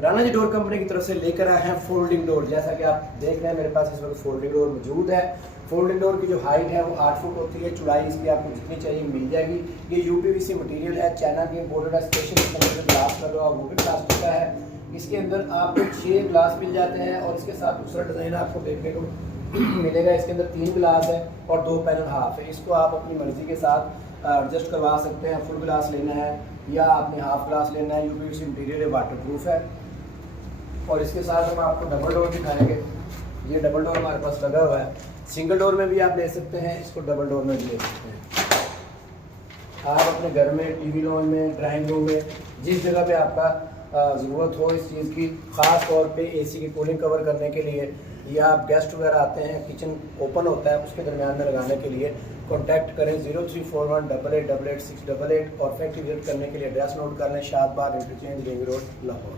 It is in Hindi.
राणा जी डोर कंपनी की तरफ से लेकर आए हैं फोल्डिंग डोर। जैसा कि आप देख रहे हैं मेरे पास इस वक्त फोल्डिंग डोर मौजूद है। फोल्डिंग डोर की जो हाइट है वो 8 फुट होती है, चौड़ाई इसकी आपको जितनी चाहिए मिल जाएगी। ये यूपीवीसी मटेरियल है, चाइना की इम्पोर्टेड है, स्पेशल इसके अंदर ग्लास लगा हुआ वो भी प्लास्टिक का है। इसके अंदर आपको 6 ग्लास मिल जाते हैं और इसके साथ दूसरा डिज़ाइन आपको देखने को मिलेगा। इसके अंदर 3 ग्लास है और 2 पैनल हाफ है। इसको आप अपनी मर्जी के साथ एडजस्ट करवा सकते हैं। फुल ग्लास लेना है या आपने हाफ ग्लास लेना है। यूपीवीसी मटेरियल है, वाटर प्रूफ है। और इसके साथ हम आपको डबल डोर दिखाएंगे। ये डबल डोर हमारे पास लगा हुआ है। सिंगल डोर में भी आप ले सकते हैं, इसको डबल डोर में भी ले सकते हैं। आप अपने घर में, टीवी लॉन में, ड्राइंग रूम में, जिस जगह पे आपका ज़रूरत हो इस चीज़ की, ख़ास तौर पे एसी की कूलिंग कवर करने के लिए, या आप गेस्ट वगैरह आते हैं, किचन ओपन होता है उसके दरमियान में लगाने के लिए कॉन्टैक्ट करें 034188888688 और फैक्ट्री विजिट करने के लिए एड्रेस नोट कर लें, Shadbagh interchange, ring road, Lahore.